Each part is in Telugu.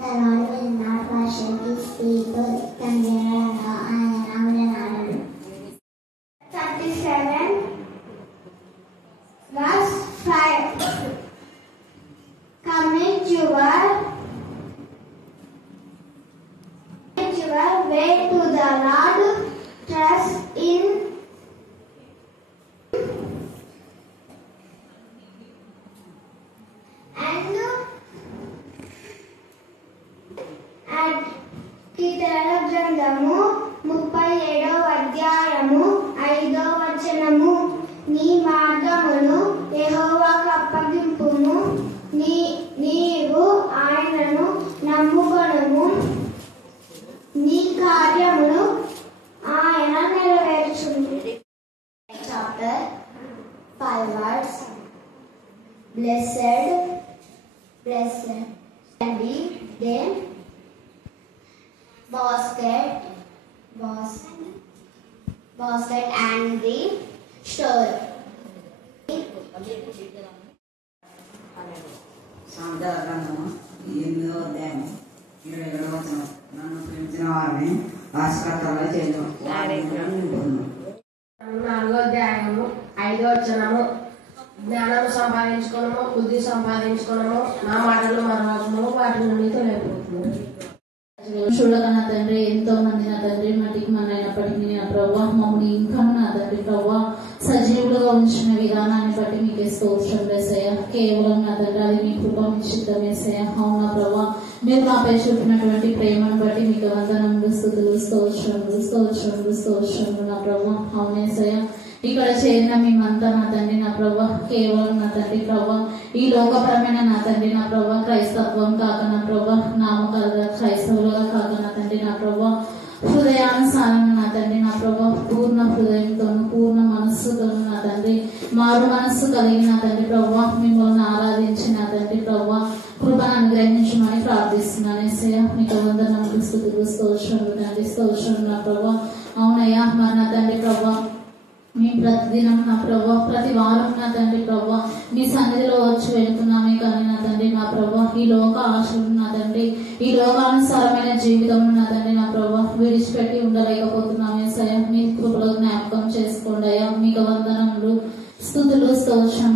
The Lord will not forsake his people, and 37 verse 5. Commit your way to the Lord, trust in కీర్తనల గ్రంథము 37వ అధ్యాయము 5వ వచనము. నీ మార్గమును యెహోవాకు అప్పగింపుము, నీవు ఆయనను నమ్ముకొనుము, నీ కార్యమును ఆయన నెరవేర్చును. Chapter 5 words. Blessed and be them basket and the store. సామెతల గ్రంథము 8వ అధ్యాయము 27వ వచనం. నన్ను ప్రేమించిన వారిని ఆశకర్తలుగా చేయను. 4వ అధ్యాయము 5వ వచనము. జ్ఞానము సంపాదించుకోవడము, బుద్ధి సంపాదించుకోవడము, నా మాటలు మరవకము, వాటి నుండి తొలగిపోతుంది. చూడక నా తండ్రి, ఎంతో మంది నా తండ్రి మట్టికి మన అయినప్పటికీ నా ప్రభావ మమ్మల్ని ఇంకా నా తండ్రి ప్రభావ సజీవులుగా ఉంచిన విధానాన్ని బట్టి మీకే స్తోత్రం వేసయ్య. కేవలం నా తండ్రి అది మీ కృప నిశ్చితం వేసయ్య. అవునా ప్రభావ, మీరు నాపై చూపినటువంటి ప్రేమను బట్టి మీకు వందనములు, స్తుతులు, స్తోత్రములు నా ప్రభావ. అవునేసయ్య, ఇక్కడ చేరిన మేమంతా నా తండ్రి నా ప్రభా కేవలం నా తండ్రి ప్రభా ఈ లోకపరమైన నా తండ్రి నా ప్రభా క్రైస్తత్వం కాక నా ప్రభా నామకాలుగా క్రైస్తవులుగా కాక నా తండ్రి నా ప్రభా హృదయానుసారం నా తండ్రి నా ప్రభా పూర్ణ హృదయంతోను పూర్ణ మనస్సుతోను నా తండ్రి మారు మనస్సు కలిగి నా తండ్రి ప్రభా మిమ్మల్ని ఆరాధించి నా తండ్రి ప్రభా కృపను అనుగ్రహించమని ప్రార్థిస్తున్నాను. యేసయ్య మీకు వందనములు, స్తుతులు, స్తోత్రములు తండ్రి, స్తోత్రం నా ప్రభా. అవునయ్యా, మరి నా తండ్రి ప్రభా మీ ప్రతిదినం నా ప్రభా ప్రతి వారం నా తండ్రి ప్రభా మీ సన్నిధిలో వచ్చి వెళుతున్నామే కానీ నా తండ్రి నా ప్రభా ఈ లోక ఆశలు నా తండ్రి ఈ లోకానుసారమైన జీవితం నా తండ్రి నా ప్రభా విడిచిపెట్టి ఉండలేకపోతున్నామే. యేసయ్య మీ కృపలో జ్ఞాపకం చేసుకోండి అయ్యా. మీకు వందనములు, స్తుతులు, స్తోత్రం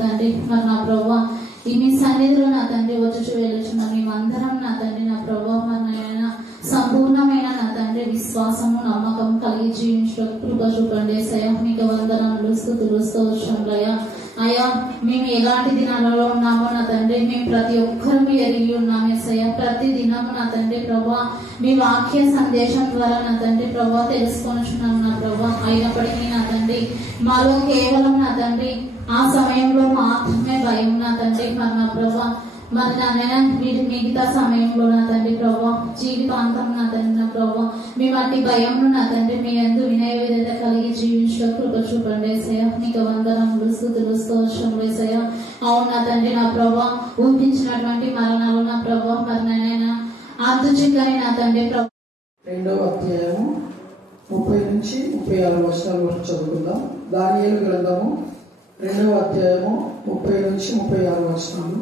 తండ్రి. మరి నా ప్రభా ఈ మీ సన్నిధిలో నా తండ్రి వచ్చి వెళ్ళుచున్న మేమందరం నా తండ్రి నా ప్రభా మరి సంపూర్ణమైన నా తండ్రి విశ్వాసము నమ్మకం కలిగి జీవించడం కృప చూపండి. యేసయ్య మీకు వందనములు, స్తుతులు, స్తోత్రములయ్యా. అయ్యా, మేము ఎలాంటి దినాలలో ఉన్నామో నా తండ్రి మేము ప్రతి ఒక్కరూ ఎరిగి ఉన్నాం. యేసయ్య ప్రతి దినము నా తండ్రి ప్రభా మీ వాక్య సందేశం ద్వారా నా తండ్రి ప్రభా తెలుసుకొనిచున్నాం నా ప్రభా. అయినప్పటికీ నా తండ్రి మాలో కేవలం నా తండ్రి ఆ సమయంలో మాత్రమే భయం నా తండ్రి మరి నా ప్రభా మరి నాయన మిగతా సమయంలో నా తండ్రి ప్రభా జీవితాంతం నా తండ్రి నా ప్రభా మీ వంటి భయంను నా తండ్రి మీ యందు వినయ విధేయత కలిగి జీవించడం కృప చూపండి. యేసయ్య మీకు వందనములు, స్తుతులు, స్తోత్రములు యేసయ్య. అవును నా తండ్రి నా ప్రభా ఊహించినటువంటి మరణాలు నా ప్రభా మరి నాయన అంతు చిక్కని నా తండ్రి ప్రభా 2వ అధ్యాయము 30 నుంచి 36 వచనాల వరకు చదువుకుందాం. దానియేలు గ్రంథము 2వ అధ్యాయము 30 నుంచి 36 వచనాలు.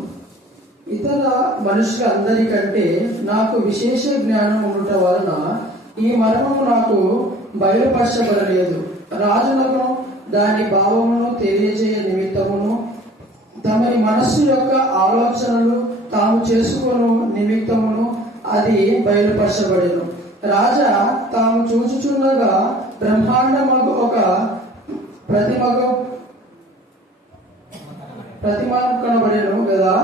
ఇతర మనుషులందరికంటే నాకు విశేష జ్ఞానం ఉండటం వలన ఈ మర్మము నాకు బయలుపరచబడలేదు. రాజులకు దాని భావమును తెలియజేయ నిమిత్తమును తమని మనస్సు యొక్క ఆలోచనలు తాము చేసుకును నిమిత్తమును అది బయలుపరచబడెను. రాజా తాము చూచుచున్నగా బ్రహ్మాండమగు ఒక ప్రతిమ కనబడేను కదా.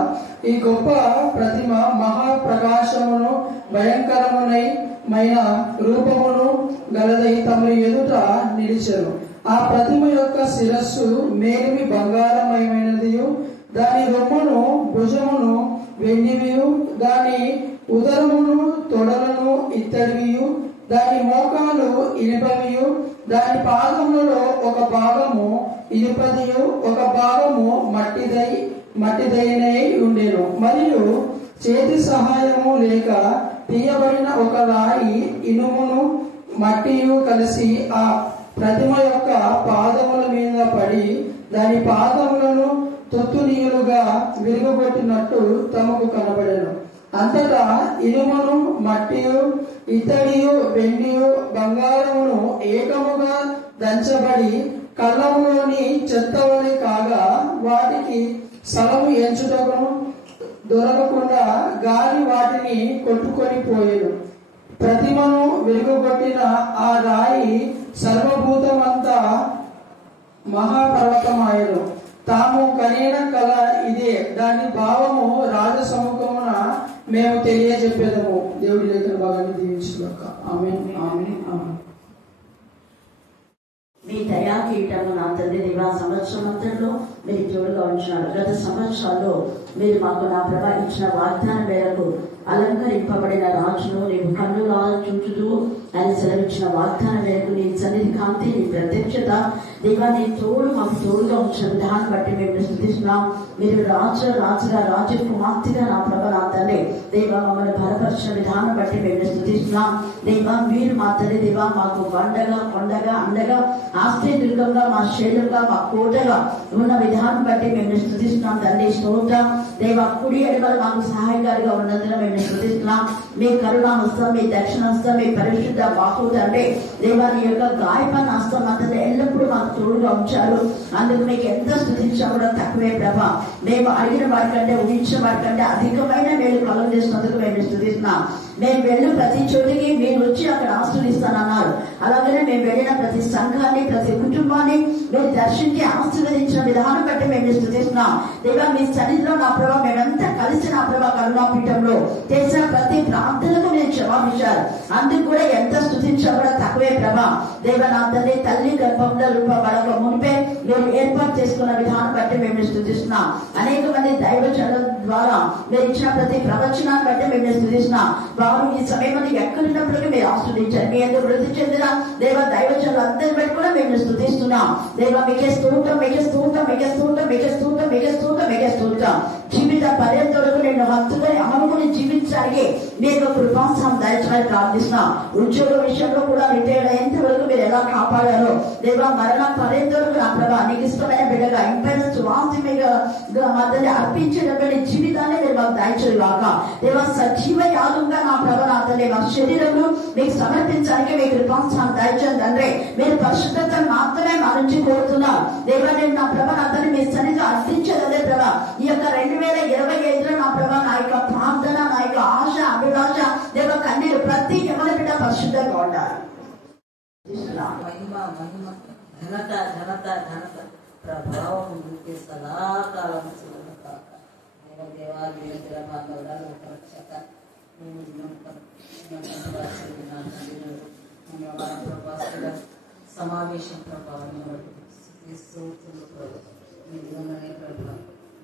ఈ గొప్ప ప్రతిమ మహాప్రకాశమును భయంకరమైన రూపమును గలదై తమరి ఎదుట నిలిచెను. ఆ ప్రతిమ యొక్క శిరస్సు మేలిమి బంగారమయమైనది, దాని రొమ్మును భుజమును వెండివియు, దాని ఉదరమును తొడలను ఇత్తడివియు, దాని మోకాలు ఇనుపవియు, దాని పాదములలో ఒక భాగము ఇనుపదియు ఒక భాగము మట్టిదైనై ఉండెను. మరియు చేతి సహాయము లేక తీయబడిన ఒక రాయి ఇనుమును మట్టియు కలిసి ఆ ప్రతిమ యొక్క పాదముల మీద పడి దాని పాదములను తొత్తునీయులుగా విరుగొట్టినట్టు తమకు కనబడెను. అంతటా ఇనుమును మట్టియు ఇత్తడియు వెండియు బంగారమును ఏకముగా దంచబడి కళ్ళంలోని చెత్తవలి కాగా వాటికి స్థలము ఎంచుటకును దొరకకుండా గాలి వాటిని కొట్టుకొని పోయేను. ప్రతిమను వెలుగుగొట్టిన ఆ రాయి సర్వభూతమంతా మహాపర్వతమాయను. తాము కనిన కళ ఇదే, దాని భావము రాజసముఖమున మేము తెలియజెప్పేదము. దేవుడి లేఖన భాగాన్ని దీవించుగాక. ఆమేన్, ఆమేన్, ఆమేన్. మీ దయా కీటము నా తండ్రి దేవా సంవత్సరం అంతట్లో మీరు తోడుగా ఉంచినారు. గత సంవత్సరాల్లో మీరు మాకు నా ప్రభా ఇచ్చిన వాగ్దానం మేరకు అలంకరింపబడిన రాజును నీవు కన్నులా చూచుతూ ఆయన సెలవిచ్చిన వాగ్దానం మేరకు నీ సన్నిధి కాంతి, నీ ప్రత్యక్షత దేవా నీ తోడు మాకు తోడుగా ఉంచిన విధానం బట్టి మేము స్తుతిస్తున్నాం. మీరు రాజుగా రాజకుమార్తెగా నా ప్రభా నా తండ్రి దేవా మమ్మల్ని బలపరిచిన విధానం బట్టి మేము స్తుతిస్తున్నాం. దేవా మీరు మా తండ్రి దేవా మాకు బండగా కొండగా అండగా ఆశ్రయదుర్గంగా మా శైలంగా మా కోటగా ఉన్న విధానం బట్టి మేము స్తుతిస్తున్నాం. తండ్రి స్తోత్రం దేవా కుడి ఎడమల మాకు సహాయకారిగా ఉన్నందున మేము స్తుతిస్తున్నాం. మీ కరుణ హస్తం, మీ దక్షిణ హస్తం, మీ పరిశుద్ధ బాహు తండ్రి దేవా నీ యొక్క గాయపన్న హస్తం అంతా ఎల్లప్పుడూ మాకు తోడుగా ఉంచారు. అందుకు మీకు ఎంత స్తుతించడం తక్కువే ప్రభా. మేము అడిగిన వాటికంటే ఊహించిన వాటికంటే అధికమైన మేలు కలుగు చేసినందుకు మేము స్తుతిస్తున్నాం. మేము వెళ్ళు ప్రతి చోటికి మీరు వచ్చి అక్కడ ఆశీర్వదిస్తానన్నారు. అలాగనే మేము వెళ్ళిన ప్రతి సంఘాన్ని, ప్రతి కుటుంబాన్ని మీరు దర్శించి ఆశీర్వదించిన విధానం బట్టి మేము స్తుతిస్తున్నాం. దేవా మీ సన్నిధిలో నా ప్రభావ మేమంతా కలిసి నా ప్రభావ కరుణాపీఠంలో చేసిన ప్రతి ప్రార్థనకు మీరు జవాబిచ్చారు. అందుకు కూడా ఎంత స్తుతించబడ తక్కువే ప్రభా. దేవ నా తండ్రి తల్లి గర్భంలో రూపబడక మునిపే మీరు ఏర్పాటు చేసుకున్న విధానం బట్టి మేము స్తుతిస్తున్నాం. అనేక మంది దైవజనుల ద్వారా మీరు ఇచ్చిన ప్రతి ప్రవచనాన్ని బట్టి మేము స్తుతిస్తున్నాం. వారు ఈ సమయంలో ఎక్కడున్నప్పటికీ మీరు ఆస్వాదించారు. మీ ఎందుకు వృద్ధి చెందిన దేవ దైవజనులు అందరి బట్టి కూడా మేము స్తుతిస్తున్నాం. దేవ మీకే స్తోత్రం, మీకే స్తోత్రం, మీకే స్తోత్రం, మీకే స్తోత్రం, మీకే స్తోత్రం, మీకే స్తోత్రం. జీవిత పర్యంతం వరకు నేను హత్తుకొని అమలుకొని జీవించడానికి మీ యొక్క కృపాసనం దయచేయమని ప్రార్థిస్తున్నాం. ఉద్యోగ విషయంలో కూడా రిటైర్ అయ్యేంత వరకు మీరు ఎలా కాపాడారో దేవా మరణ పర్యంతం వరకు నా ప్రభా నీకు ఇష్టమైన బిడ్డగా ఇంపైనెన్స్ వాసిగా మధ్యలో అర్పించేటటువంటి జీవితాన్ని మీరు మాకు దయచేయగాక. దేవా సజీవ యాగంగా నా ప్రభా నా తల్లి మా శరీరంలో మీకు సమర్పించడానికి మీ కృపాసనం దయచేయండి తండ్రి. మీరు పరిశుద్ధతను మాత్రమే మా నుంచి కోరుతున్నాం. దేవా నేను నా ప్రభా నా తల్లి మీ సన్నిధిలో అర్థించేదే ప్రభా. ఈ యొక్క 2025లో నా ప్రభా నా యొక్క ప్రార్థన, నా యొక్క ఆశ, అభిలాష దేవ కన్నీరు ప్రతి ఎవరి బిడ్డ పరిశుద్ధంగా ఉండాలి. మహిమ మహిమ ఘనత ఘనత ఘనత ప్రభావం నీకే సదాకాలం సమావేశం ప్రభావం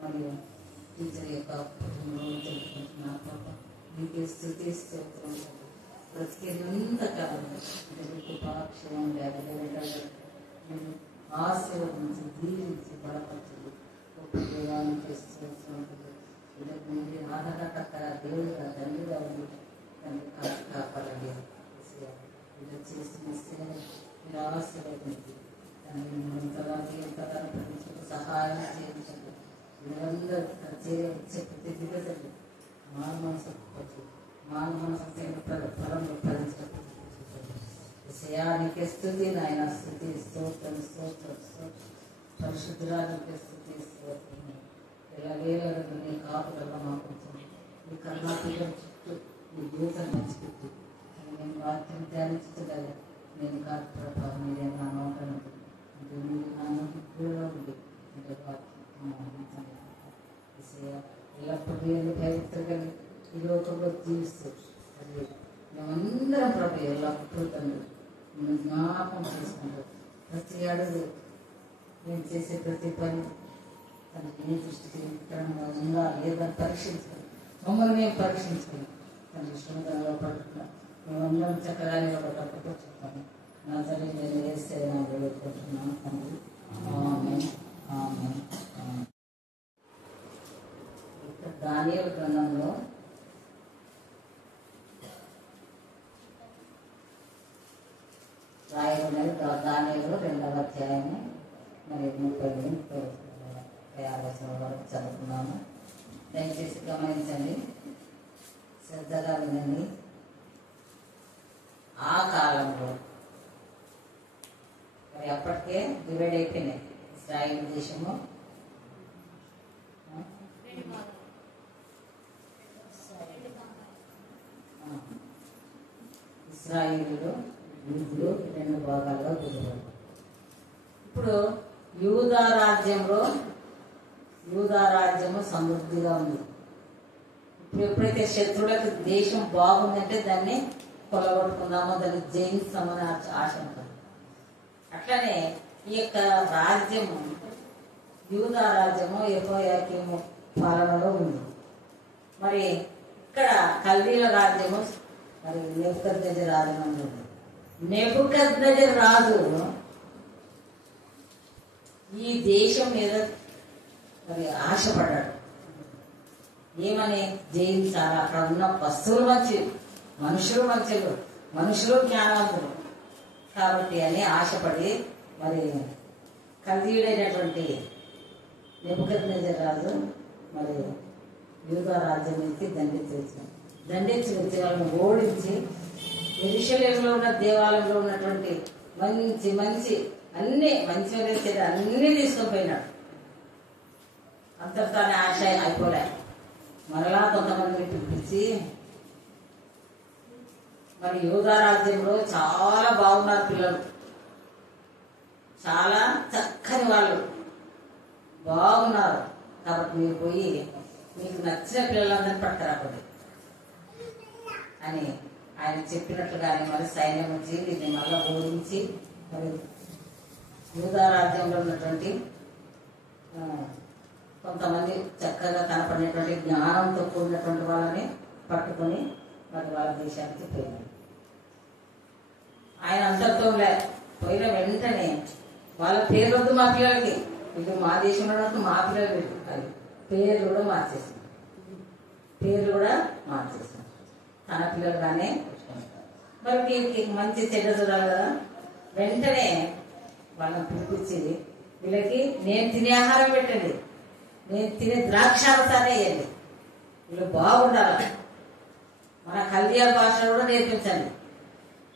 మరియు టీచర్ యొక్క నీకే స్థుతిస్తూ బ్రతికేంత కాలం పాక్షం ఆశీర్వదించి దీవించి బలపరచండి. గొప్ప దేవాన్ని చేస్తూ ఆధారకర్త దేవుడిగా తండ్రిగా ఉంది. తండ్రి కాపాడండి. ఇలా చేస్తున్న సేవ మీరు ఆశీర్వదించి ఎంతగానో సహాయం చేయించండి. మీరందరూ వచ్చే ప్రతి దిగజండి మానసు ఫలంలో ఫలించండి. విషయానికి స్థుతి నాయన స్థుతి స్తోత్రం స్తోత్రం స్తోత్రం పరిశుద్ధురానికి స్థుతి స్తోత్రం. ఇలా వేలకు నీ కాపుదల మాకు మీ కర్ణాటకం చుట్టూ మీ జీవితం నచ్చిపెట్టి నేను వాక్యం ధ్యానించగల నేను కాదు ప్రభావం మీరే నా నోటను మీరు నా నోటి కూడా ఉంది అంటే వాక్యం విషయ ఎల్లప్పుడూ పవిత్రగలి ఈ లోకంలో జీవిస్తూ అది మేమందరం ప్రభు ఎల్లప్పుడూ తండ్రి మేము జ్ఞాపకం చేసుకుంటాం. ప్రతి అడుగు నేను చేసే ప్రతి పని తనకి ఏ దృష్టికి విక్రమంగా ఉందా లేదా పరీక్షించుకుని మమ్మల్ని మేము పరీక్షించుకుని తండ్రి శ్రమలో పడుతున్నాం. మేమందరం చక్కగా నిలబడటప్పుడు చెప్తాను. నా తల్లి నేను వేస్తే నా వేడుకుంటున్నాను తండ్రి. ఆమేన్, ఆమేన్, ఆమేన్. దానియేలు గ్రంథంలో రాయబడినది దానియేలు 2వ అధ్యాయము మరి 30 వరకు చదువుకున్నాము. దయచేసి గమనించండి. శ్రద్ధగా వినండి. ఆ కాలంలో మరి అప్పటికే డివైడ్ అయిపోయినాయి ఇశ్రాయేలు దేశము. ఇశ్రాయేలులో యూదులు 2 భాగాలుగా విభజించారు. ఇప్పుడు యూదా రాజ్యము సమృద్ధిగా ఉంది. ఇప్పుడు ఎప్పుడైతే శత్రువులకు దేశం బాగుందంటే దాన్ని కొలగొట్టుకుందామో, దాన్ని జయిస్తామని ఆశ ఉంటుంది. అట్లనే ఈ యొక్క రాజ్యము, యూదా రాజ్యము యెహోయాకీము పాలనలో ఉంది. మరి ఇక్కడ కల్దీల రాజ్యము మరి నెబుకద్నెజరు రాజు ఉంది. నెబుకద్నెజరు రాజు ఈ దేశం మీద మరి ఆశపడ్డాడు. ఏమని జయించాలి, అక్కడ ఉన్న వస్తువులు మంచి, మనుషులు మంచిలు, మనుషులు జ్ఞానవంతులు కాబట్టి అని ఆశపడి మరి కల్దీయుడైనటువంటి నెబుకద్నెజరు రాజు మరి యూదా రాజ్యం నుంచి దండించి వచ్చి వాళ్ళని ఓడించి యెరూషలేములో ఉన్న దేవాలయంలో ఉన్నటువంటి మంచి మంచి అన్ని మంచి అన్ని తీసుకుపోయినాడు. అంతటానే ఆశ అయిపోలే. మరలా కొంతమందిని పిలిపించి మరి యూదా రాజ్యంలో చాలా బాగున్నారు పిల్లలు, చాలా చక్కని వాళ్ళు బాగున్నారు, కాబట్టి మీరు పోయి మీకు నచ్చిన పిల్లలందరినీ పట్టుకురాకండి అని ఆయన చెప్పినట్లుగానే మరి సైన్యం వచ్చి దీన్ని మళ్ళా ఓడించి మరి యూదా రాజ్యంలో ఉన్నటువంటి కొంతమంది చక్కగా కనపడినటువంటి జ్ఞానంతో కూడినటువంటి వాళ్ళని పట్టుకొని మరి వాళ్ళ దేశానికి పోయినారు. ఆయన అంతటితో పోయిన వెంటనే వాళ్ళ పేరు వద్దు మా పిల్లలకి, వీళ్ళు మా దేశంలో ఉన్నట్టు మా పిల్లలు అది పేర్లు కూడా మార్చేసాం, తన పిల్లలుగానే మరి వీళ్ళకి మంచి చెడ్డ చూడాలి కదా. వెంటనే వాళ్ళని పిలిపించి వీళ్ళకి నేను తినే ఆహారం పెట్టండి, నేను తినే ద్రాక్షారసాన్ని వేయండి, వీళ్ళు బాగుండాలి, మన కల్దీయ భాష కూడా నేర్పించండి.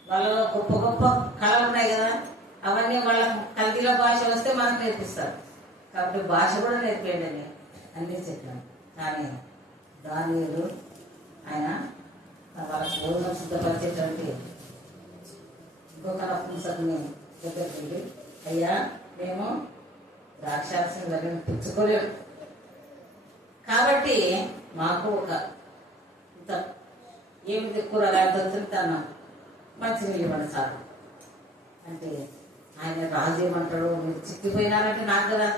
వాళ్ళలో గొప్ప గొప్ప కళలు ఉన్నాయి కదా, అవన్నీ వాళ్ళ కల్దీల భాష వస్తే మనకు నేర్పిస్తారు, కాబట్టి భాష కూడా నేర్పేయండి అన్నీ చెప్పాను. కానీ దానియేలు ఆయన వాళ్ళకి భోజనం సిద్ధపరిచేటువంటి ఇంకొక నపుంసకుని దగ్గరికి వెళ్ళి, అయ్యా మేము ద్రాక్షారసం దగ్గర పుచ్చుకోలేము, కాబట్టి మాకు ఒక ఇంత ఏమిటి కూరగాయలతో తింటాను మంచినీళ్ళు ఇవ్వండి సార్ అంటే, ఆయన రాజు ఏమంటాడు, మీరు చిక్కిపోయినారంటే నాకు కదా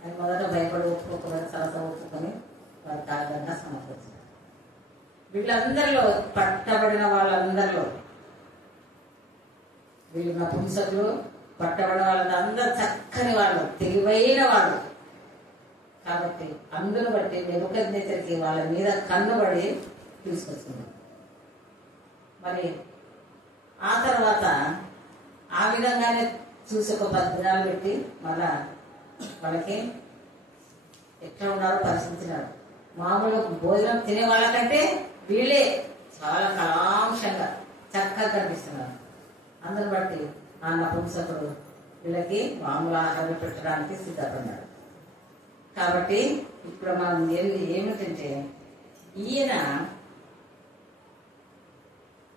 అని మొదట భయపడి ఒప్పుకోకుండా సరస ఒప్పుకొని వారి కాలంగా సమర్పించారు. వీళ్ళందరిలో పట్టబడిన వాళ్ళందరిలో వీళ్ళు నపుంసకులు, పట్టబడిన వాళ్ళందరూ అందరు చక్కని వాళ్ళు, తెలివైన వాళ్ళు, కాబట్టి అందును బట్టి నెబుకద్నెజరుకి వాళ్ళ మీద కన్నుబడి తీసుకొచ్చుకున్నారు. మరి ఆ తర్వాత ఆ విధంగానే చూసి ఒక 10 దినాలు పెట్టి మళ్ళా వాళ్ళకి ఎట్లా ఉన్నారో పరిశీలించినారు. మామూలు భోజనం తినే వాళ్ళకంటే వీళ్ళే చాలా కళాంశంగా చక్కగా కనిపిస్తున్నారు. అందుని బట్టి ఆ నపుంసకుడు వీళ్ళకి మామూలు ఆహారం పెట్టడానికి సిద్ధపడినాడు. కాబట్టి ఇప్పుడు మనం ఏమిటంటే ఈయన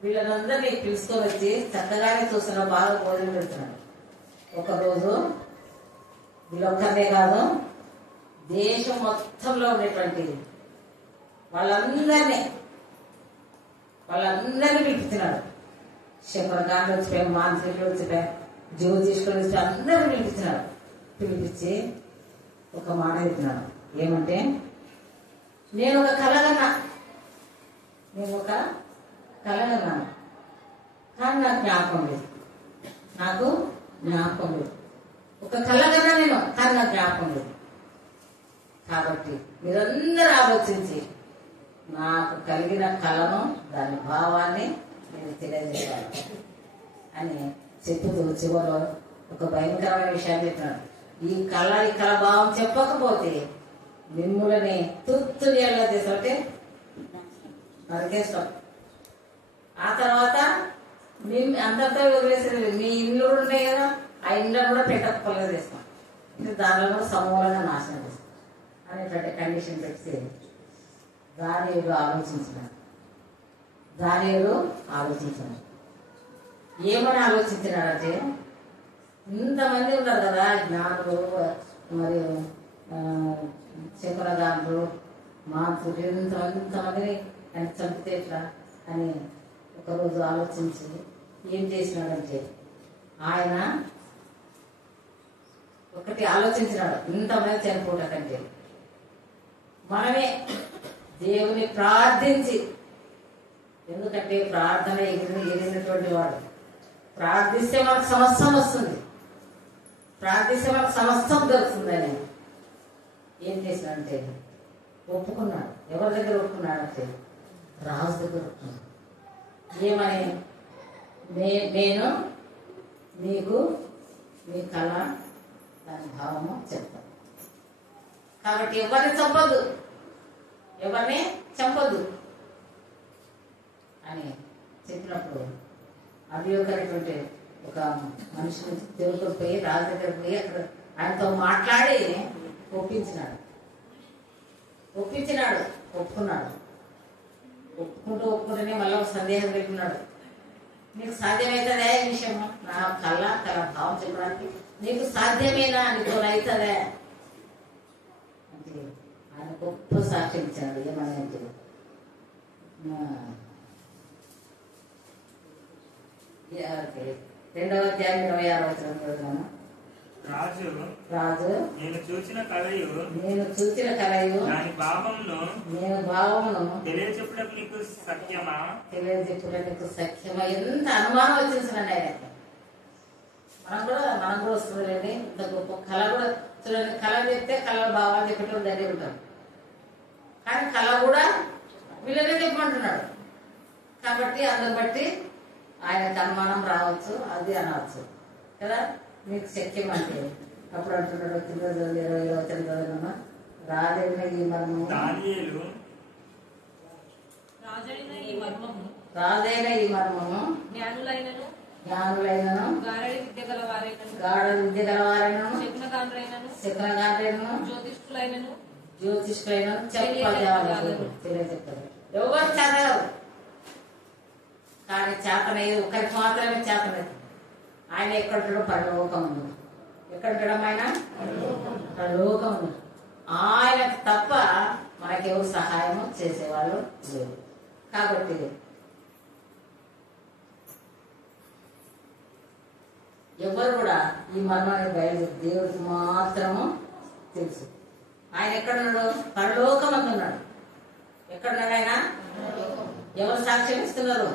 వీళ్ళందరినీ పిలుచుకొని వచ్చి చక్కగానే చూస్తున్న బాగా భోజనం పెడుతున్నాడు. ఒకరోజు వీళ్ళొక్కనే కాదు, దేశం మొత్తంలో ఉండేటువంటి వాళ్ళందరినీ పిలిపించినాడు. శంకరగాండ్లు వచ్చిపోయాయి, మాంత్రికులు వచ్చిపోయాయి, జ్యోతిష్కులు వచ్చి అందరినీ పిలిపించినాడు. పిలిపించి ఒక మాట చెప్తున్నాడు, ఏమంటే నేను ఒక కలగన్నా కానీ నాకు జ్ఞాపకం లేదు, ఒక కలగన్నా నేను, కానీ నాకు జ్ఞాపకం లేదు. కాబట్టి మీరందరూ ఆలోచించి నాకు కలిగిన కళను, దాని భావాన్ని నేను తెలియజేయాలి అని చెప్పుతూ చివరిలో ఒక భయంకరమైన విషయాన్ని చెప్పినాడు. ఈ కళ భావం చెప్పకపోతే మిమ్ములని తుత్తునియల్లా చేసే నరికేస్తాం. ఆ తర్వాత మేము అంతతో వదిలేసేది. మీ ఇల్లు కూడా ఉన్నాయి కదా, ఆ ఇల్లు కూడా పెట్టకపోలేదు చేస్తాం. దానిలో కూడా సమూలంగా నాశనం చేస్తాం అనేటువంటి కండిషన్ పెడితే దానియుడు ఆలోచించినాడు. ఏమని ఆలోచించినాడంటే, ఇంతమంది ఉన్నారు కదా జ్ఞానులు, మరియు శకునగానులు, మాంతులు, ఇంతమందిని ఆయన చంపితే ఎట్లా అని ఒకరోజు ఆలోచించి ఏం చేసినాడంటే, ఆయన ఒకటి ఆలోచించినాడు. ఇంతమంది చనిపోవటం కంటే మనమే దేవుని ప్రార్థించి, ఎందుకంటే ప్రార్థన ఎగిరినటువంటి వాడు. ప్రార్థిస్తే మనకు సమస్తం వస్తుంది, ప్రార్థిస్తే మనకు సమస్తం దొరుకుతుందని ఏం చేసినాడంటే ఒప్పుకున్నాడు. ఎవరి దగ్గర ఒప్పుకున్నాడంటే రాజు దగ్గర ఒప్పుకున్నాడు. ఏమని, నేను నీకు నీ కళ దాని భావము చెప్తాను, కాబట్టి ఎవరిని చంపొద్దు అని చెప్పినప్పుడు అభియోగమైనటువంటి ఒక మనిషి నుంచి దేవుడితో పోయి రాజు దగ్గర పోయి అక్కడ ఆయనతో మాట్లాడి ఒప్పుకున్నాడు. ఒప్పుకుంటూనే మళ్ళీ ఒక సందేహం పెట్టుకున్నాడు. నీకు సాధ్యమవుతుందా ఈ విషయం, నా కళ భావం చెప్పడానికి నీకు సాధ్యమేనా, నీకు అవుతుందా అంటే ఆయన గొప్ప సాక్ష్యం ఇచ్చాడు. ఏమని అంటే, 2వ అధ్యాయం 26వ వచనం. రాజు నేను చూచిన కలయు నేను భావమును తెలియజెప్పుటకు నీకు సఖ్యమా. ఎంత అనుమానం వచ్చేసిందండి ఆయన. మనం కూడా వస్తుందండి. ఇంత గొప్ప కళ కూడా చూడండి. కళ చెప్తే కళ భావాలు చెప్పేటప్పుడు ధైర్యం ఉంటాం, కానీ కళ కూడా వీళ్ళనే చెప్పమంటున్నాడు. కాబట్టి అందుని బట్టి ఆయనకు అనుమానం రావచ్చు, అది అనవచ్చు కదా. మీకు శక్యం అంటే అప్పుడు అంటున్నాడు, 20వ వచనం రాజైన ఈ మర్మము జ్ఞానులైనను గాఢ విద్య గలవారైనను శకునగాండ్రైనను జ్యోతిష్కులైనను తెలియజెప్తారు. ఎవరు చదవరు, కానీ చేతనయ్యేది ఒకరికి మాత్రమే చేతనది. ఆయన ఎక్కడుంటాడో పరలోకం ఉంది. ఎక్కడుంటాడో ఆయన పరలోకం ఉంది. ఆయనకు తప్ప మనకెవరు సహాయం చేసేవాళ్ళు లేరు. కాబట్టి ఎవరు కూడా ఈ మర్మాన్ని బయలుదేరి దేవుడికి మాత్రము తెలుసు. ఆయన ఎక్కడున్నాడు, పరలోకం అందున్నాడు. ఎక్కడున్నాడు ఆయన? ఎవరు సాక్ష్యం ఇస్తున్నారు?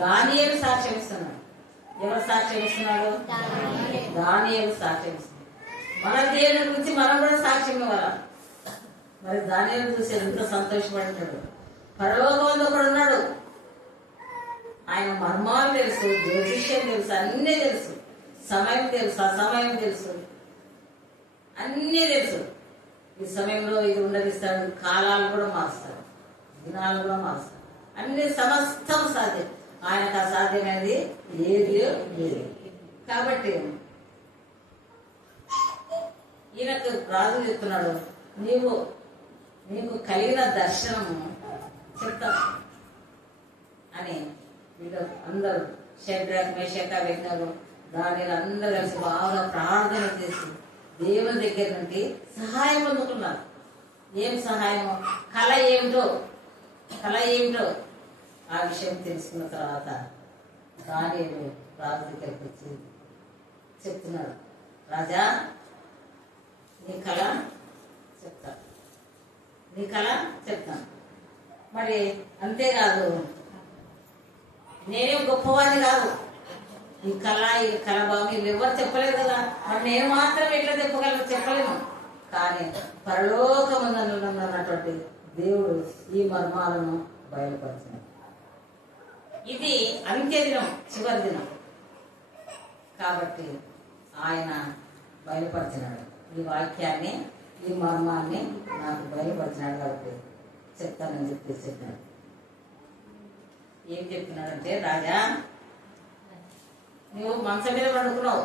దానియేలు సాక్ష్యం ఇస్తున్నాడు. ఎవరు సాక్ష్యం ఇస్తున్నాడు? దానియేలు సాక్ష్యం ఇస్తున్నాడు. మన దేవుని గురించి మనం కూడా సాక్ష్యం ఇవ్వాలి. మరి దానియేలు చూసి ఎంత సంతోషపడుతున్నాడు. పరలోకం ఒకడు ఉన్నాడు. ఆయన మర్మాలు తెలుసు, జ్యోతిష్యం తెలుసు, అన్నీ తెలుసు, సమయం తెలుసు, అసమయం తెలుసు, అన్నీ తెలుసు. ఈ సమయంలో ఇది ఉండదిస్తాడు, కాలాలు కూడా మారుస్తాడు, దినాలు కూడా మారుస్తాడు, అన్ని సమస్తం సాధ్యం. ఆయనకు అసాధ్యమైనది ఏది లేదు. కాబట్టి ఈయనకు రాజు చెప్తున్నాడు, నీకు కలిగిన దర్శనము చెప్తా అని. వీళ్ళు అందరూ షడ్రక్, మేషక్, అబేద్నెగో, దానియేలు అందరూ కలిసి బాగా ప్రార్థన చేసి దేవుని దగ్గర నుండి సహాయం పొందుకున్నారు. ఏం సహాయమో, కళ ఏమిటో ఆ విషయం తెలుసుకున్న తర్వాత దానియేలు రాజు దగ్గరికి వచ్చి చెప్తున్నాడు, రాజా నీ కళ చెప్తాను. మరి అంతేకాదు, నేనేం గొప్పవాడిని కాదు, ఈ కళ భావం వీళ్ళు ఎవరు చెప్పలేదు కదా, మరి నేను మాత్రం ఎట్లా చెప్పలేను. కానీ పరలోకమందున్నటువంటి దేవుడు ఈ మర్మాలను బయలుపరిచినాడు. ఇది అంత్య దినం, చివరి దినం కాబట్టి ఆయన బయలుపరిచినాడు. ఈ వాక్యాన్ని, ఈ మర్మాన్ని నాకు బయలుపరిచినాడు కాబట్టి చెప్తానని చెప్పాడు. ఏం చెప్తున్నాడంటే, రాజా నువ్వు మంచం మీద పండుకున్నావు,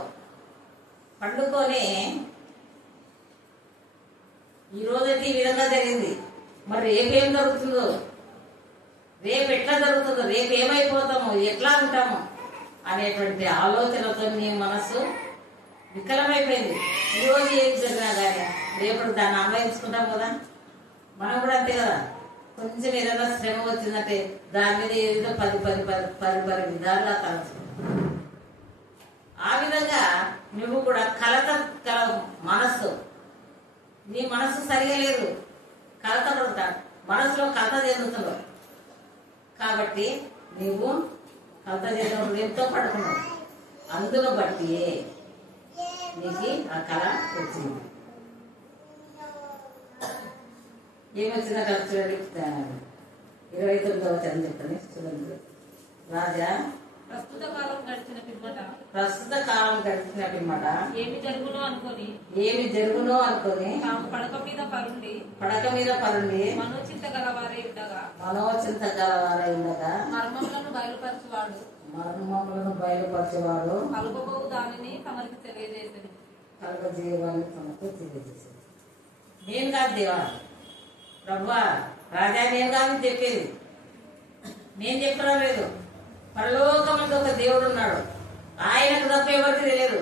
పండుకొని ఈ రోజైతే ఈ విధంగా జరిగింది, మరి రేపేం జరుగుతుందో, రేపు ఎట్లా జరుగుతుందో, రేపు ఏమైపోతామో, ఎట్లా ఉంటామో అనేటువంటి ఆలోచనతో నీ మనసు వికలమైపోయింది. ఈరోజు ఏం జరిగినా కానీ రేపు దాన్ని అన్వయించుకుంటాం కదా. మనం కూడా అంతే కదా, కొంచెం ఏదైనా శ్రమ వచ్చిందంటే దాని మీద ఏదో పది విధాలుగా తలచుకుంటాం. ఆ విధంగా నువ్వు కూడా కలత కల మనస్సు, నీ మనస్సు సరిగా లేదు, కలత పడుతా, మనసులో కలత చెందుతున్నావు. కాబట్టి నీవు కలత చెందినప్పుడు ఎంతో పడుతున్నావు, అందులో బట్టి నీకు ఆ కళ వచ్చింది. ఏమొచ్చిందా కళ చూడండి, 29వ చరణం చెప్తాను చూడండి. రాజా ప్రస్తుత కాలం గడిచిన పిమ్మట ఏమి జరుగునో అనుకొని తాము పడక మీద పరుండి మనోచింత గలవారై ఉండగా మర్మములను బయలుపరచువాడు కలుగబోవు దానిని తమకు తెలియజేసింది. నేను కాదు దేవా, ప్రభువా, రాజా నేను కాదు చెప్పేది, నేను చెప్పడం లేదు. పరలోకమందు ఒక దేవుడు ఉన్నాడు, ఆయనకు తప్ప ఎవరికి తెలియదు.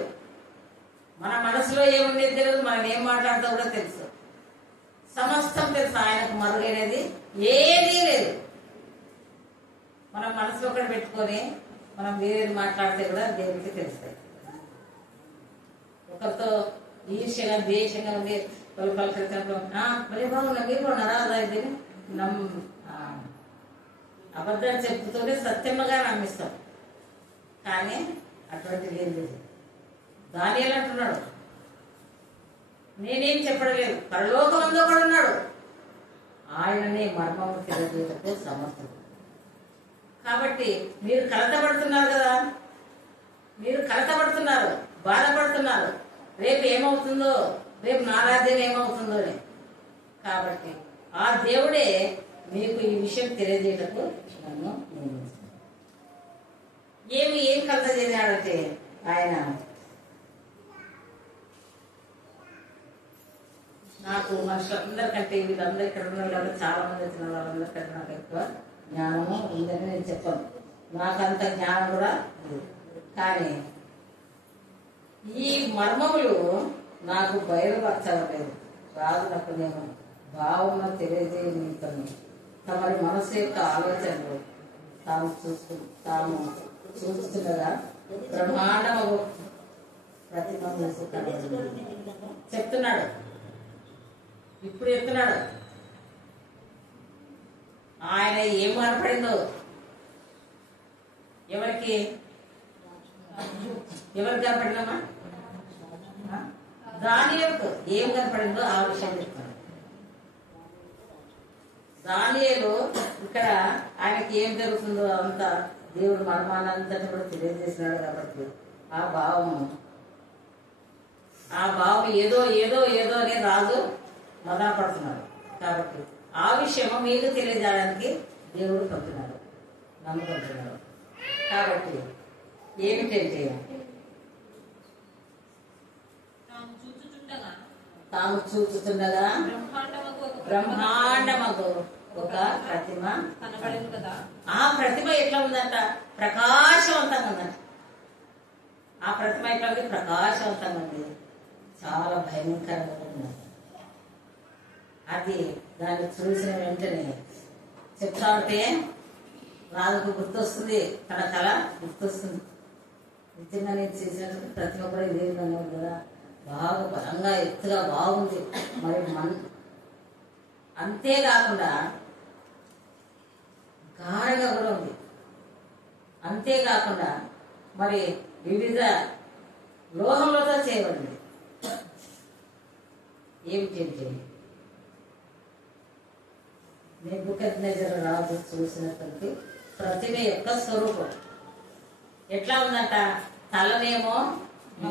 మన మనసులో ఏముండేది తెలియదు, మనం ఏం మాట్లాడుతూ కూడా తెలుసు, సమస్తం తెలుసు. ఆయనకు మరుగైనది ఏదీ లేదు. మనం మనసులో ఒకటి పెట్టుకొని మనం వేరేది మాట్లాడితే కూడా దేవుడికి తెలుస్తాయి. ఒకరితో ఈర్ష్యగా ద్వేషంగా ఉండి వాళ్ళు పలకరించినప్పుడు మరి బాగున్నా మీరు కొన్నారా అలా ఇది అబద్ధాలు చెప్పుతూనే సత్యముగా నమ్మిస్తాం. కానీ అటువంటిది ఏం లేదు. దానియేలు అంటున్నాడు, నేనేం చెప్పడం లేదు, పరలోకమందు కూడా ఉన్నాడు, ఆయననే మర్మము తెలియజేయటకు సమర్థుడు. కాబట్టి మీరు కలతపడుతున్నారు కదా, మీరు కలతపడుతున్నారు, బాధపడుతున్నారు, రేపు ఏమవుతుందో, రేపు నా రాజ్యం ఏమవుతుందో అని. కాబట్టి ఆ దేవుడే మీకు ఈ విషయం తెలియజేయటకు నన్ను నియమించాడు. ఏం కలత చేశాడంటే ఆయన నాకు మనుషులందరికంటే వీళ్ళందరూ ఇక్కడ ఉన్న వాళ్ళు చాలా మంది వచ్చిన వాళ్ళందరికంటే నాకు ఎక్కువ జ్ఞానము ఉందని నేను చెప్పాను. నాకంత జ్ఞానం కూడా లేదు. కానీ ఈ మర్మములు నాకు బయలుపరచలేదు, రాజులకు నేను భావన తెలియజేయని తమరి మనసు యొక్క ఆలోచనలు తాము చూస్తుండగా బ్రహ్మాండము ప్రతిమ చెప్తున్నాడు. ఇప్పుడు చెప్తున్నాడు ఆయన ఏం కనపడిందో, ఎవరికి కనపడిందమ్మా, దానియేలుకు ఏం కనపడిందో ఆ విషయం చెప్తున్నాడు. దానియేలు ఇక్కడ ఆయనకి ఏం జరుగుతుందో అంతా దేవుడు మర్మానంతని కూడా తెలియజేసినాడు. కాబట్టి ఆ భావం ఏదో ఏదో ఏదో అని రాజు మదనపడుతున్నాడు. కాబట్టి ఆ విషయము మీకు తెలియజేయడానికి దేవుడు పంపినాడు, నమ్ముకుంటున్నాడు. కాబట్టి ఏమిటంటే తాము చూచుతుండగా బ్రహ్మాండమగు ఒక ప్రతిమ కనబడింది కదా. ఆ ప్రతిమ ఎట్లా ఉందంట, ప్రకాశవంతంగా ఉందంట. ఆ ప్రతిమ ఎట్లా ఉంది, ప్రకాశవంతంగా ఉంది, చాలా భయంకరంగా ఉందంట. అది దాన్ని చూసిన వెంటనే చెప్తా ఉంటే రాజుకు గుర్తొస్తుంది, తన కళ గుర్తొస్తుంది. నిజంగా నేను చేసినటువంటి ప్రతిమ కూడా ఇదేందన్నాడు కదా, బాగా బలంగా ఎత్తుగా బాగుంది. మరి అంతేకాకుండా గాఢంగా కూడా ఉంది. అంతేకాకుండా మరి వివిధ లోహంలోతో చేయబడింది. ఏమిటంటే నెబుకద్నెజరు రాజు చూసినటువంటి ప్రతిమ యొక్క స్వరూపం ఎట్లా ఉందంట, తలనేమో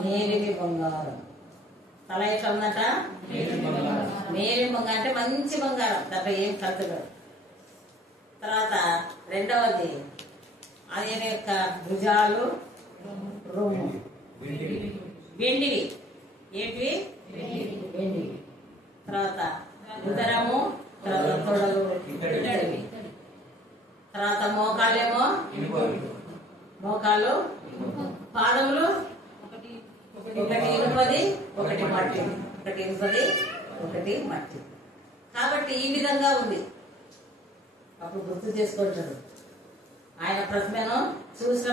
మేలిమి బంగారం. తల ఎట్లా ఉందంట, మేలిమి బంగారం అంటే మంచి బంగారం, దాంట్లో ఏం కలుతులేదు. తర్వాత రెండవది ఆయన యొక్క భుజాలు రొమ్ము వెండివి. ఏంటివి? వెండివి. తర్వాత ఉదరము, తర్వాత తొడలు ఇత్తడివి. తర్వాత మోకాళ్ళేమో మోకాళ్ళు, పాదములు ఒకటి ఇనుపది, ఒకటి మట్టి. ఒకటి ఇనుపది, ఒకటి మట్టి. కాబట్టి ఈ విధంగా ఉంది. అప్పుడు గుర్తు చేసుకుంటాడు. ఆయన ప్రతిమను చూసిన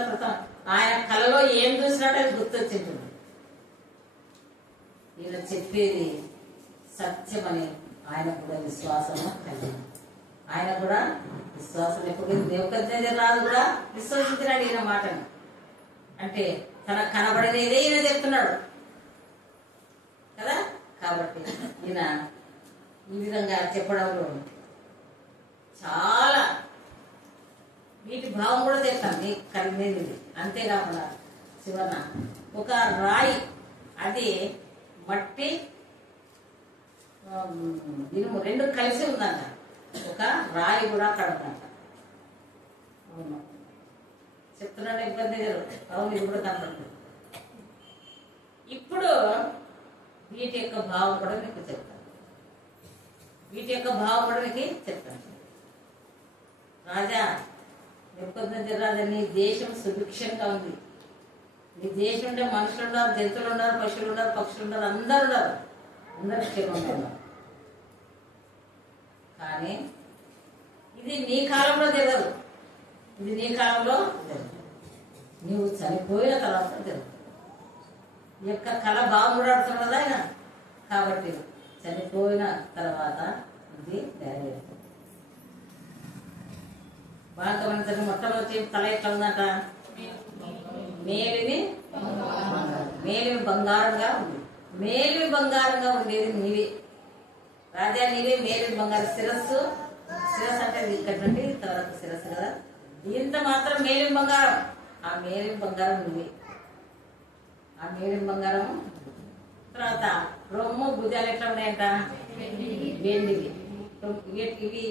ఆయన కళలో ఏం చూసినాడో అది గుర్తొచ్చింటుంది. ఈయన చెప్పేది సత్యమని ఆయన కూడా విశ్వాసము కలిగింది. ఆయన కూడా విశ్వాసం ఎప్పుడు దేవుడు కూడా విశ్వసించినాడు ఈయన మాటను. అంటే తనకు కనబడలేదే ఈయన చెప్తున్నాడు కదా. కాబట్టి ఈయన ఈ విధంగా చెప్పడంలో చాలా వీటి భావం కూడా చెప్తాను నీకు కలిగినది. అంతేకాకుండా చివరన ఒక రాయి, అది మట్టి ఇనుము రెండు కలిసి ఉందంట. ఒక రాయి కూడా అక్కడ ఉందంట. అవును చెప్తున్నాడు, ఇబ్బంది జరుగుతుంది. అవును, ఇది కూడా కనపడుతుంది. ఇప్పుడు వీటి యొక్క భావం కూడా మీకు చెప్తాను. రాజా నెప్పుకొద్దు, నీ దేశం సుభిక్షంగా ఉంది. నీ దేశం ఉంటే మనుషులు ఉన్నారు, జంతువులు ఉన్నారు, పశువులు ఉన్నారు, పక్షులు ఉన్నారు, అందరు ఉన్నారు, అందరు క్షేమంగా ఉన్నారు. కానీ ఇది నీ కాలంలో జరగదు. ఇది నీ కాలంలో జరగదు. నీవు చనిపోయిన తర్వాత జరుగుతుంది. ఈ యొక్క కళ బాగుపడుతుంది కదా ఆయన. కాబట్టి చనిపోయిన తర్వాత ఇది నెరవేరుతుంది. బాగా గమనించండి. మొట్టలో వచ్చి తల ఎట్లా ఉందట? మేలిమి బంగారంగా ఉంది. మేలిమి బంగారంగా ఉండేది నీవి రాజా, నీవే మేలిమి బంగారం. శిరస్సు అంటే ఇక్కడ నుండి ఇంతవరకు శిరస్సు కదా. ఇంత మాత్రం మేలిమి బంగారం. ఆ మేలిమి బంగారం నువ్వే. ఆ మేలిమి బంగారం. తర్వాత రొమ్ము, భుజాలు ఎట్లా ఉన్నాయంట? వెండివి. ఇవి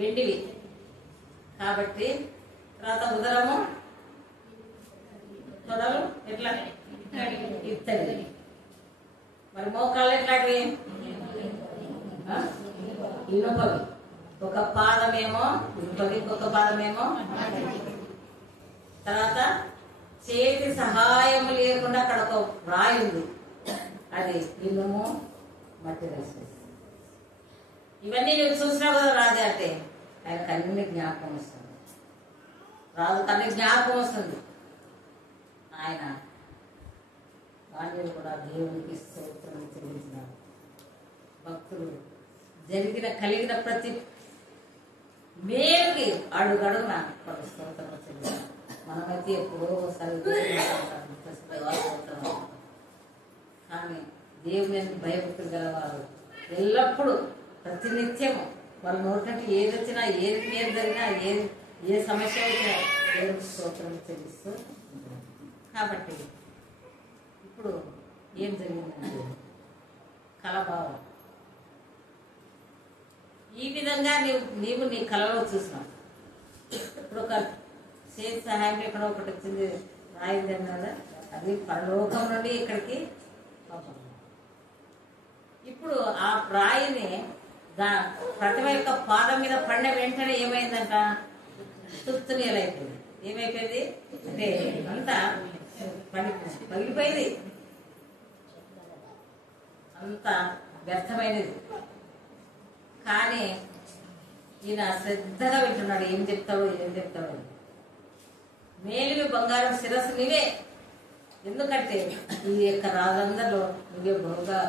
వెండివి కాబట్టి. తర్వాత ఉదరము, తొడలు ఎట్లా? ఇత్తడి. మరి మోకాళ్ళు ఎట్లాంటివి? ఇనుపవి. ఒక పాదమేమో ఇనుపవి, ఇంకొక పాదమేమో. తర్వాత చేతి సహాయం లేకుండా అక్కడ ఒక రాయి ఉంది, అది ఇనుము మట్టి కలిసి. ఇవన్నీ నువ్వు చూసినావు కదా రాజా. అంటే ఆయనకు అన్ని జ్ఞాపకం వస్తుంది. రాజుకు అన్ని జ్ఞాపకం వస్తుంది. ఆయన వాళ్ళు కూడా దేవునికి స్తోత్రం చెల్లించినారు. భక్తులు కలిగిన ప్రతి మేలుకి అడుగడుగున కొన్ని స్తోత్రం చెల్లించారు. మనమైతే ఎప్పుడో ఒకసారి కానీ దేవుని భయభక్తులు గలవారు ఎల్లప్పుడూ ప్రతినిత్యము వాళ్ళ నోటికి ఏది వచ్చినా, ఏది మీద జరిగినా, ఏ సమస్య వచ్చినా దేవునికి స్తోత్రం చెల్లిస్తూ ఉంటారు. కాబట్టి ఇప్పుడు ఏం జరిగిందంటే కళభావం. ఈ విధంగా నీవు నీ కళలో చూసినావు. ఇప్పుడు ఒక చేతి సహాయం ఎక్కడో ఒకటి వచ్చింది, రాయింది అన్నదా, అది పరలోకం నుండి ఇక్కడికి పంపం. ఇప్పుడు ఆ రాయిని ప్రతిమ యొక్క పాదం మీద పడిన వెంటనే ఏమైందంట? తుత్తునీలైపోయింది. ఏమైపోయింది అంటే అంతా పగిలిపోయింది, అంత వ్యర్థమైనది. కానీ ఈయన శ్రద్ధగా వింటున్నాడు. ఏం చెప్తాడు? మేలిమి బంగారం శిరస్సు నీవే. ఎందుకంటే ఈ యొక్క రాజందరిలో నువ్వే బహుగా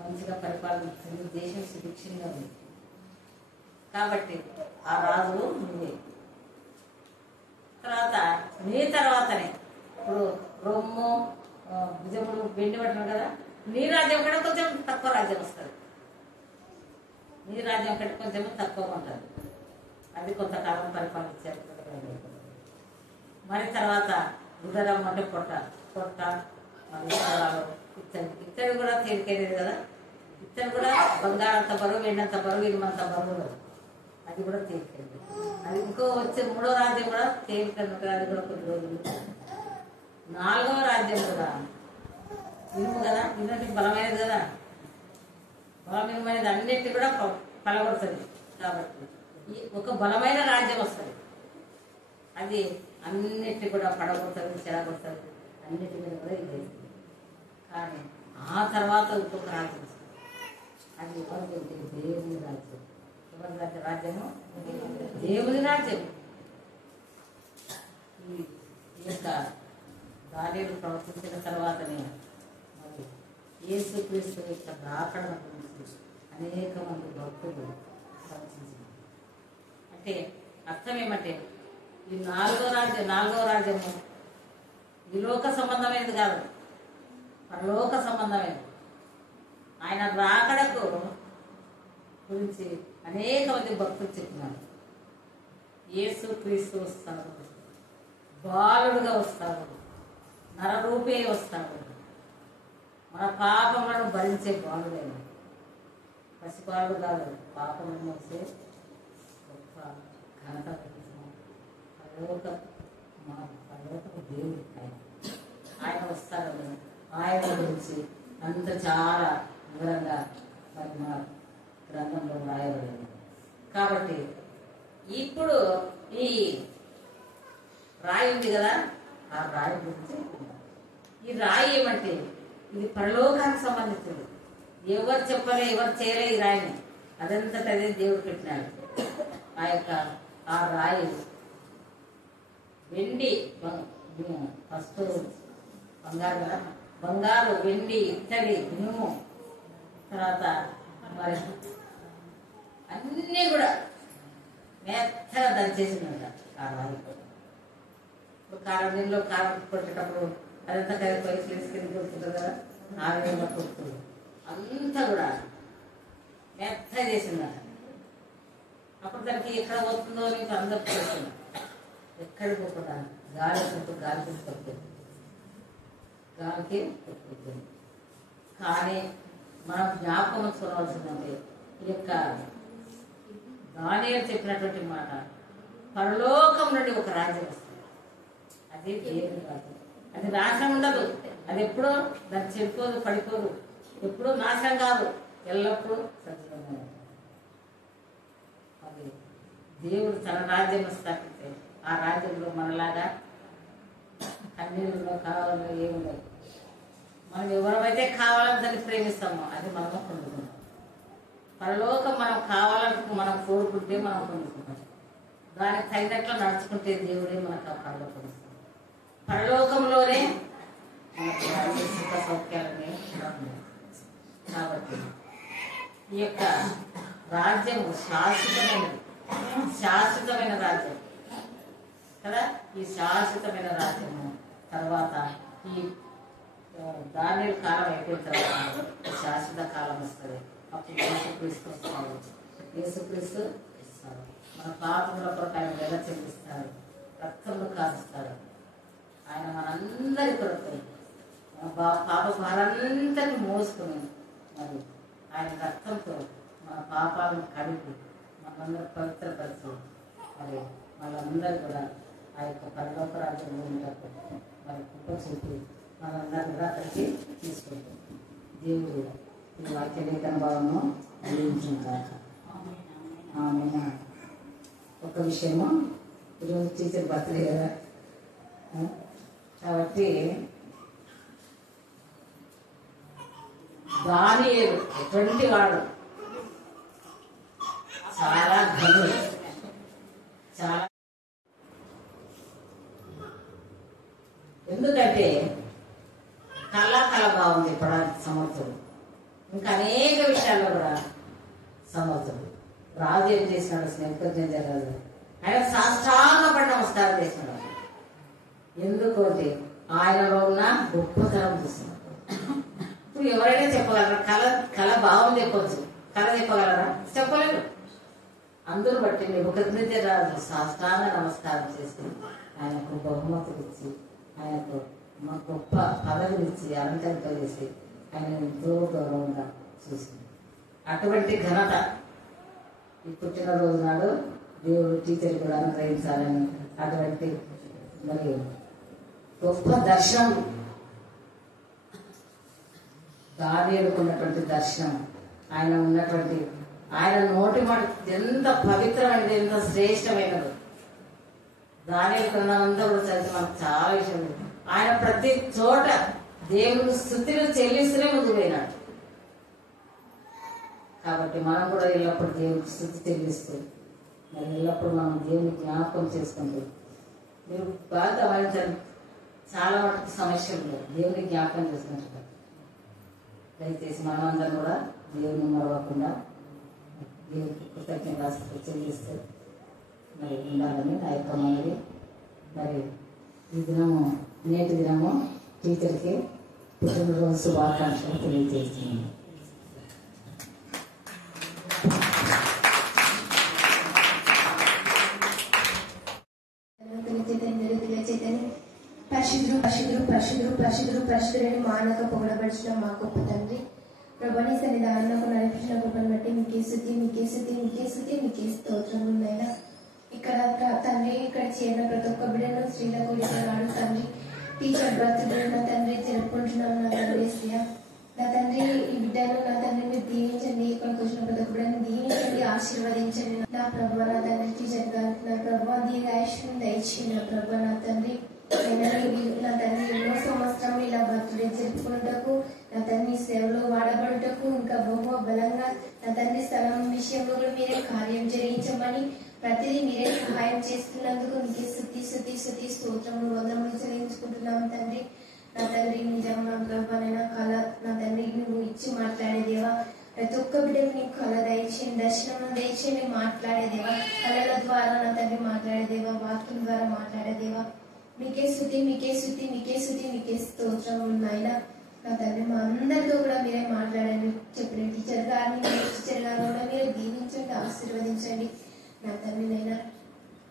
మంచిగా పరిపాలించింది. దేశం సుభిక్షంగా ఉంది కాబట్టి ఆ రాజు నువ్వే. తర్వాత నీ తర్వాతనే ఇప్పుడు రొమ్ము, భుజములు వెండి పట్టినావు కదా. నీ రాజ్యం కంటే కొంచెం తక్కువ రాజ్యం వస్తుంది. నీ రాజ్యం కంటే కొంచెం తక్కువ ఉంటుంది. అది కొంతకాలం పరిపాలించారు. మరి తర్వాత ఉదరం అంటే పొట్ట మరి ఇత్తడి కూడా తేలికైనది కదా. ఇత్తడి కూడా బంగారంత బరువు, వెండంత బరువు, ఇనుమంత బరువు. అది కూడా తేలికండి. అది ఇంకో వచ్చే 3వ రాజ్యం కూడా తేలికండి ఉంటుంది. అది కూడా కొన్ని రోజులు. 4వ రాజ్యం కూడా ఇనుము కదా, ఇన్నటికి బలమైనది కదా, బలమైనది అన్నిటి కూడా పలగొడుతుంది. కాబట్టి ఒక బలమైన రాజ్యం వస్తుంది, అది అన్నిటి కూడా పడగొడుతుంది, చెడగొడుతుంది, అన్నిటి మీద కూడా ఇది. కానీ ఆ తర్వాత ఇంకొక రాజ్యం వస్తుంది, అది ఎవరికి దేవుని రాజ్యం. ఎవరి రాజ్యము? దేవుని రాజ్యం. ఈ యొక్క దానియేలు ప్రవర్తించిన తర్వాతనే మరి యేసుక్రీస్తు యొక్క రాకడ గురించి అనేక మంది భక్తులు ప్రవచించారు. అంటే అర్థం ఏమంటే ఈ 4వ రాజ్యము ఈ లోక సంబంధమైనది కాదు, పరలోక సంబంధమైనది. ఆయన రాకడకు గురించి అనేక మంది భక్తులు చెప్పినారు. యేసుక్రీస్తు వస్తాడు, బాలుడుగా వస్తాడు, నరరూపే వస్తాడు, మన పాపములను భరించే బాలుడైన పసిబాలుడు కాదు, పాపములను మోసే గొప్ప ఘనత పరలోకపు దేవుడు ఆయన వస్తాడని ఆయన గురించి అంత చాలా వివరంగా మరి మా గ్రంథంలో రాయబడింది. కాబట్టి ఇప్పుడు ఈ రాయి ఉంది కదా, ఆ రాయి గురించి ఈ రాయి ఏమంటే ఇది పరలోకానికి సంబంధించింది. ఎవరు చెప్పలే, ఎవరు చేయలే ఈ రాయిని, అదంతటదే దేవుడు పెట్టినాడు. ఆ రాయి వెండి, ఫస్ట్ బంగారు, వెండి, ఇత్తడి, ఇనుము, తర్వాత మరి అన్నీ కూడా మెత్తగా దంచేసిందంట ఆ రాయి. నీళ్ళు కారం కొట్టేటప్పుడు అదంతా కలిపి తీసుకెళ్ళి కొడుతుంది కదా, ఆ విధంగా కొడుతుంది, అంతా కూడా మెత్తగా చేసిందంట. అప్పుడు దానికి ఎక్కడ పోతుందో నీకు అందరూ చేసింది, ఎక్కడికి పోకుండా గాలి కొట్టుకుంటుంది, గాలికి కొట్టుకుంటుంది. కానీ మనం జ్ఞాపకం ఉంచుకోవాల్సిందంటే ఈ యొక్క దానియేలు చెప్పినటువంటి మాట, పరలోకం నుండి ఒక రాజ్యం వస్తుంది, అది దేవుని రాజ్యం. అది నాశనం ఉండదు, అది ఎప్పుడూ దాన్ని చెడిపోదు, పడిపోదు, ఎప్పుడూ నాశనం కాదు, ఎల్లప్పుడూ సజీవంగా. అది దేవుడు తన రాజ్యం స్థాపిస్తే ఆ రాజ్యంలో మనలాగా కన్నీళ్ళలో కావాలో ఏముండదు. మనం ఎవరైతే కావాలని దాన్ని ప్రేమిస్తామో అది మనము పొందుకుంటాం. పరలోకం మనం కావాలనుకు మనం కోరుకుంటే మనం పొందుకుంటాం. దానికి తగినట్లు నడుచుకుంటే దేవుడే మనకు ఆ పరలోకం ఇస్తాం. పరలోకంలోనే మనకు సుఖ సౌఖ్యాలని. కాబట్టి ఈ యొక్క రాజ్యము శాశ్వతమైన రాజ్యం కదా. ఈ శాశ్వతమైన రాజ్యము తర్వాత ఈ దానియేలు కాలం అయిపోయిన తర్వాత శాశ్వత కాలం వస్తుంది. అప్పుడు యేసుక్రీస్తు వస్తాడు, యేసుక్రీస్తు ఇస్తాడు, మన పాపముల కొరకు ఆయన వెల చెల్లిస్తాడు, రక్తంలో కాలుస్తాడు. ఆయన మనందరి కొరకు మన పాప భారాలంతని మోసుకుని మరి ఆయన రక్తంతో మన పాపాలను కడిగి మనందరూ పవిత్రపరిచి మరి వాళ్ళందరూ కూడా ఆ యొక్క పరలోక రాజ్యంలో ఉంటారు. మరి కుప్ప చూపి మనందరూ కూడా అక్కడికి తీసుకుంటాం. దేవుడు ఈ వాక్య లేఖన భావము అందించుకుంటాక. ఒక విషయము, ఈరోజు టీచర్ బర్త్డే కదా, కాబట్టి దానియేలు ఎటువంటి వాడు, చాలా ఘనుడు, చాలా. ఎందుకంటే కళ బాగుంది చెప్పడానికి సమర్థుడు, ఇంకా అనేక విషయాల్లో కూడా సమర్థుడు. రాజు ఏం చేసినాడు, స్నేహితుడు రాజు ఆయన సాష్టాంగపడి నమస్కారం చేసినాడు. ఎందుకు అంటే ఆయనలో ఉన్న గొప్పతనం చూస్తున్నాడు. ఇప్పుడు ఎవరైనా చెప్పగలరా? కళ బాగుంది చెప్పవచ్చు, కళ చెప్పగలరా? చెప్పలేరు. అందరూ బట్టి నెబుకద్నెజరు రాజు సాష్టాంగ నమస్కారం చేసి ఆయనకు బహుమతులు ఇచ్చి ఆయనకు గొప్ప పదవినిచ్చి ఈ పుట్టినరోజు నాడు దేవుడు టీచర్ కూడా అనుగ్రహించాలని అటువంటి మరి గొప్ప దర్శనం దావీదుకున్నటువంటి దర్శనం, ఆయన ఉన్నటువంటి ఆయన నోటి మాట ఎంత పవిత్రమైనది, ఎంత శ్రేష్టమైనది. దానియేలు గ్రంథమంతా కూడా చదివితే మనకు చాలా విషయం ఉంది. ఆయన ప్రతి చోట దేవుని స్తుతిని చెల్లిస్తూనే ముందుకు పోయినాడు. కాబట్టి మనం కూడా ఎల్లప్పుడు దేవునికి స్తుతి చెల్లిస్తూ మరి ఎల్లప్పుడు మనం దేవుని జ్ఞాపకం చేసుకుంటూ మీరు బాగా గమనించండి, చాలా మటుకు సమస్యలు దేవుని జ్ఞాపకం చేసుకుంటారు. దయచేసి మనమందరం కూడా దేవుని మరవకుండా దేవునికి కృతజ్ఞతలు చెల్లిస్తూ మరి ఉండాలని నా యొక్క మనవి. మరి ఈ దినము నేటి దినము టీచర్కి పుట్టినరోజు శుభాకాంక్షలు తెలియజేస్తున్నాను. పరిశుద్ధుడు పరిశుద్ధుడు పరిశుద్ధుడు పరిశుద్ధుడు పరిశుద్ధుడని మానక పొగడబడిచిన మా గొప్ప తండ్రి, ప్రభుని సన్నిధానంలో నడిపించిన గొప్పని బట్టి మీకే స్తుతి మీకే స్తుతి మీకే స్తుతి మీకే స్తోత్రం ఉన్నాయినా. ఇక్కడ తండ్రి ఇక్కడ చేరిన ప్రతి ఒక్క బిడ్డను స్త్రీలకు నాడు తండ్రి టీచర్ బర్త్డే నా తండ్రి జరుపుకుంటున్నాను. నా తండ్రి నా తండ్రి ఈ బిడ్డను నా తండ్రి మీరు దీవించండి. ఇక్కడికి వచ్చిన ప్రతి ఒక్క బిడ్డను దీవించండి, ఆశీర్వదించండి. నా ప్రభు నా తండ్రి టీచర్ గారు నా ప్రభు దీర్ఘాయుష్ని దయచేయండి. నా ప్రభు నా తండ్రి నా తండ్రి ఎన్నో సంవత్సరం ఇలా బర్త్డే జరుపుకున్నటకు నా తండ్రి సేవలో వాడబడుటకు ఇంకా బహు బలంగా నా తండ్రి స్థలం విషయంలో కూడా మీరే కార్యం జరిగించమని ప్రతిదీ మీరే సహాయం చేస్తున్నందుకు మీకే స్తుతి స్తుతి స్తుతి స్తోత్రములు వందములు చెల్లించుకుంటున్నాం తండ్రి. నా తండ్రి నిజం నా ప్రభానైనా కళ నా తండ్రి నువ్వు ఇచ్చి మాట్లాడేదేవా, ప్రతి ఒక్క బిడ్డకు నీకు కళ దయచేయండి, దర్శనం దయచేయండి, మాట్లాడేదేవా, కళల ద్వారా నా తండ్రి మాట్లాడేదేవా, వాక్యం ద్వారా మాట్లాడేదేవా. మీకే స్తుతి మీకే స్తుతి మీకే స్తుతి మీకే స్తోత్రములు నాయనా. నా తండ్రి మా అందరితో కూడా మీరే మాట్లాడండి. చెప్పిన టీచర్ గారిని టీచర్ గారు కూడా మీరే దీవించండి, ఆశీర్వదించండి. నా తండ్రి నైనా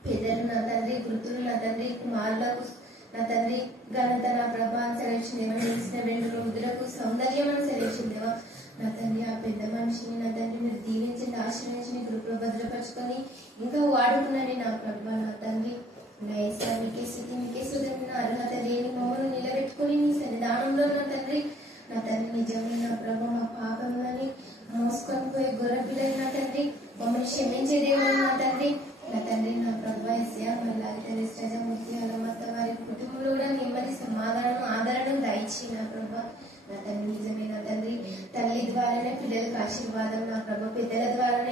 పెద్దలు నా తండ్రి వృద్ధులు నా తండ్రి కుమారులకు నా తండ్రి ఘనత నా ప్రభావం సెలక్షిందేవా, నిలిచిన వెంటనే వృద్ధులకు సౌందర్యం అని సెలక్షిందేవా. నా తండ్రి ఆ పెద్ద మనిషిని నా తండ్రి మీరు దీవించండి, ఆశీర్వదించండి, గ్రూప్లో భద్రపరచుకొని ఇంకా వాడుకునండి నా ప్రభా. నా తండ్రి మీకే స్థితి మీకే స్థుతి అర్హత లేని మమ్మల్ని నిలబెట్టుకుని మీ సన్నిధానంలో నా తండ్రి నా తండ్రి నిజంగా నా ప్రభు మా పాపంలోని మోసుకొని పోయే గొర్రె పిల్లలు నా తండ్రి మమ్మల్ని క్షమించే దేవుడు నా తండ్రి. నా తండ్రి నా ప్రభు ఎస్యా మళ్ళీ తండ్రి శ్రజమూర్తి అలమత్త వారి కుటుంబంలో కూడా నెమ్మది సమాధానం ఆదరణ దయచి నా ప్రభు. నా తండ్రి నిజమే నా తండ్రి తల్లి ద్వారానే పిల్లలకు ఆశీర్వాదం, నా ప్రభు పెద్దల ద్వారానే